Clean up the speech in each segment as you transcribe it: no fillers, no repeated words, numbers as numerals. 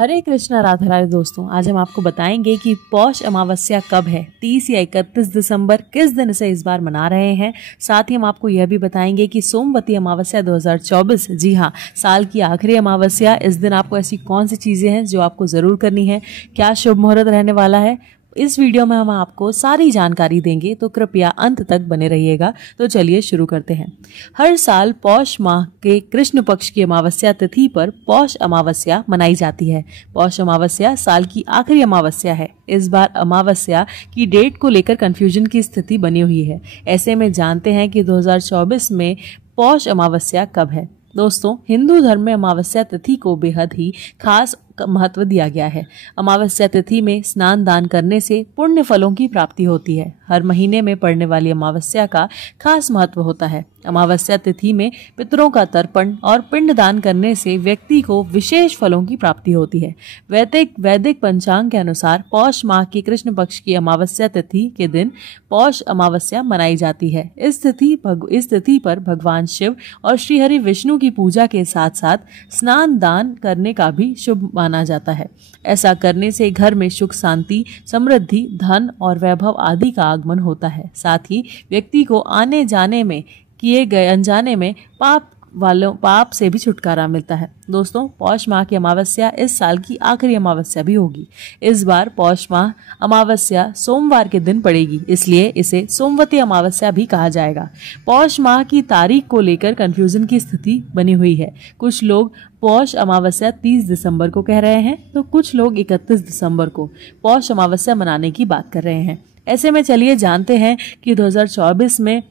हरे कृष्णा राधे राधे दोस्तों, आज हम आपको बताएंगे कि पौष अमावस्या कब है, 30 या 31 दिसंबर, किस दिन इसे इस बार मना रहे हैं। साथ ही हम आपको यह भी बताएंगे कि सोमवती अमावस्या 2024, जी हाँ, साल की आखिरी अमावस्या। इस दिन आपको ऐसी कौन सी चीजें हैं जो आपको जरूर करनी है, क्या शुभ मुहूर्त रहने वाला है, इस वीडियो में हम आपको सारी जानकारी देंगे, तो कृपया अंत तक बने रहिएगा। तो चलिए शुरू करते हैं। हर साल पौष माह के कृष्ण पक्ष की अमावस्या तिथि पर पौष अमावस्या मनाई जाती है। पौष अमावस्या साल की आखिरी अमावस्या है। इस बार अमावस्या की डेट को लेकर कंफ्यूजन की स्थिति बनी हुई है। ऐसे में जानते हैं कि 2024 में पौष अमावस्या कब है। दोस्तों, हिंदू धर्म में अमावस्या तिथि को बेहद ही खास महत्व दिया गया है। अमावस्या तिथि में स्नान दान करने से पुण्य फलों की प्राप्ति होती है। हर महीने में पड़ने वाली अमावस्या का खास महत्व होता है। अमावस्या तिथि में पितरों का तर्पण और पिंड दान करने से व्यक्ति को विशेष फलों की प्राप्ति होती है। वैदिक पंचांग के अनुसार पौष माह की कृष्ण पक्ष की अमावस्या तिथि के दिन पौष अमावस्या मनाई जाती है। इस तिथि पर भगवान शिव और श्री हरि विष्णु की पूजा के साथ साथ स्नान दान करने का भी शुभ माना जाता है। ऐसा करने से घर में सुख, शांति, समृद्धि, धन और वैभव आदि का आगमन होता है। साथ ही व्यक्ति को आने जाने में किए गए अनजाने में पाप से भी छुटकारा मिलता है। दोस्तों, पौष माह की अमावस्या इस साल की आखिरी अमावस्या भी होगी। इस बार पौष माह अमावस्या सोमवार के दिन पड़ेगी, इसलिए इसे सोमवती अमावस्या भी कहा जाएगा। पौष माह की तारीख को लेकर कंफ्यूजन की स्थिति बनी हुई है। कुछ लोग पौष अमावस्या 30 दिसंबर को कह रहे हैं, तो कुछ लोग 31 दिसंबर को पौष अमावस्या मनाने की बात कर रहे हैं। ऐसे में चलिए जानते हैं कि 2024 में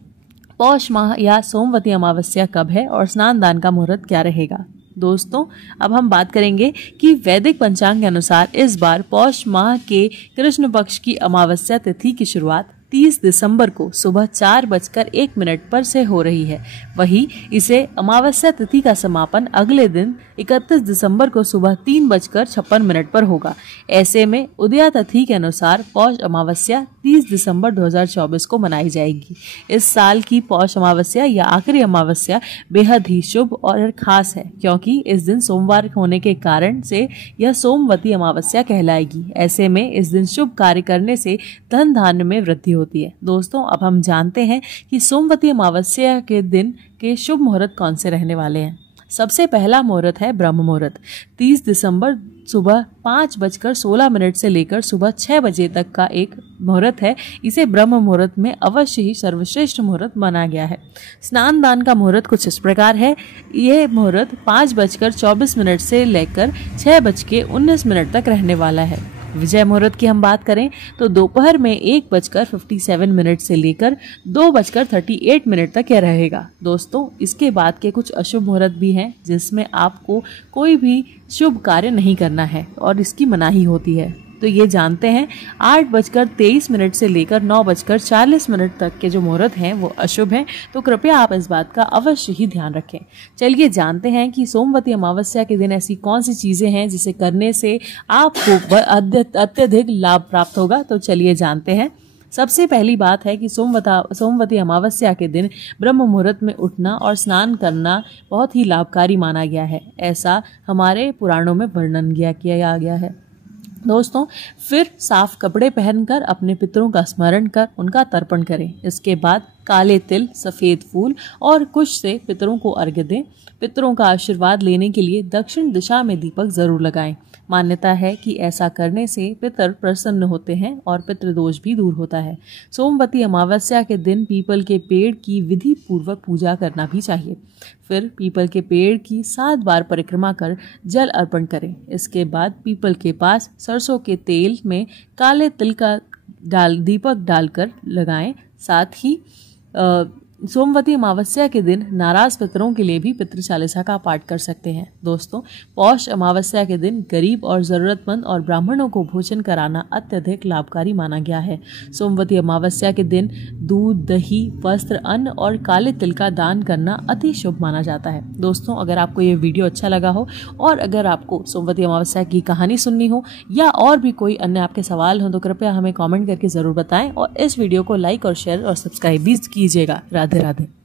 पौष माह या सोमवती अमावस्या कब है और स्नान दान का मुहूर्त क्या रहेगा। दोस्तों, अब हम बात करेंगे कि वैदिक पंचांग के अनुसार इस बार पौष माह के कृष्ण पक्ष की अमावस्या तिथि की शुरुआत 30 दिसंबर को सुबह 4:01 पर से हो रही है। वहीं इसे अमावस्या तिथि का समापन अगले दिन 31 दिसंबर को सुबह 3:56 पर होगा। ऐसे में उदया तिथि के अनुसार पौष अमावस्या 30 दिसंबर 2024 को मनाई जाएगी। इस साल की पौष अमावस्या या आखिरी अमावस्या बेहद ही शुभ और खास है, क्योंकि इस दिन सोमवार होने के कारण से यह सोमवती अमावस्या कहलाएगी। ऐसे में इस दिन शुभ कार्य करने से धन धान्य में वृद्धि होती है। दोस्तों, अब हम जानते हैं कि सोमवती अमावस्या के दिन के शुभ मुहूर्त कौन से रहने वाले हैं। सबसे पहला मुहूर्त है ब्रह्म मुहूर्त। 30 दिसंबर सुबह 5:16 से लेकर सुबह 6 बजे तक का एक मुहूर्त है। इसे ब्रह्म मुहूर्त में अवश्य ही सर्वश्रेष्ठ मुहूर्त माना गया है। स्नान दान का मुहूर्त कुछ इस प्रकार है। यह मुहूर्त 5:24 से लेकर 6:19 तक रहने वाला है। विजय मुहूर्त की हम बात करें तो दोपहर में 1:57 से लेकर 2:38 तक यह रहेगा। दोस्तों, इसके बाद के कुछ अशुभ मुहूर्त भी हैं, जिसमें आपको कोई भी शुभ कार्य नहीं करना है और इसकी मनाही होती है। तो ये जानते हैं, 8:23 से लेकर 9:40 तक के जो मुहूर्त हैं वो अशुभ हैं। तो कृपया आप इस बात का अवश्य ही ध्यान रखें। चलिए जानते हैं कि सोमवती अमावस्या के दिन ऐसी कौन सी चीजें हैं जिसे करने से आपको अत्यधिक लाभ प्राप्त होगा। तो चलिए जानते हैं। सबसे पहली बात है कि सोमवती अमावस्या के दिन ब्रह्म मुहूर्त में उठना और स्नान करना बहुत ही लाभकारी माना गया है। ऐसा हमारे पुराणों में वर्णन किया गया है। दोस्तों, फिर साफ कपड़े पहनकर अपने पितरों का स्मरण कर उनका तर्पण करें। इसके बाद काले तिल, सफेद फूल और कुश से पितरों को अर्घ्य दें। पितरों का आशीर्वाद लेने के लिए दक्षिण दिशा में दीपक जरूर लगाएं। मान्यता है कि ऐसा करने से पितर प्रसन्न होते हैं और पितृदोष भी दूर होता है। सोमवती अमावस्या के दिन पीपल के पेड़ की विधि पूर्वक पूजा करना भी चाहिए। फिर पीपल के पेड़ की 7 बार परिक्रमा कर जल अर्पण करें। इसके बाद पीपल के पास सरसों के तेल में काले तिल का दीपक डालकर लगाएं। साथ ही सोमवती अमावस्या के दिन नाराज पितरों के लिए भी पितृ चालीसा का पाठ कर सकते हैं। दोस्तों, पौष अमावस्या के दिन गरीब और जरूरतमंद और ब्राह्मणों को भोजन कराना अत्यधिक लाभकारी माना गया है। सोमवती अमावस्या के दिन दूध, दही, वस्त्र, अन्न और काले तिल का दान करना अति शुभ माना जाता है। दोस्तों, अगर आपको ये वीडियो अच्छा लगा हो और अगर आपको सोमवती अमावस्या की कहानी सुननी हो या और भी कोई अन्य आपके सवाल हो तो कृपया हमें कॉमेंट करके जरूर बताएं और इस वीडियो को लाइक और शेयर और सब्सक्राइब भी कीजिएगा। राधे राधे।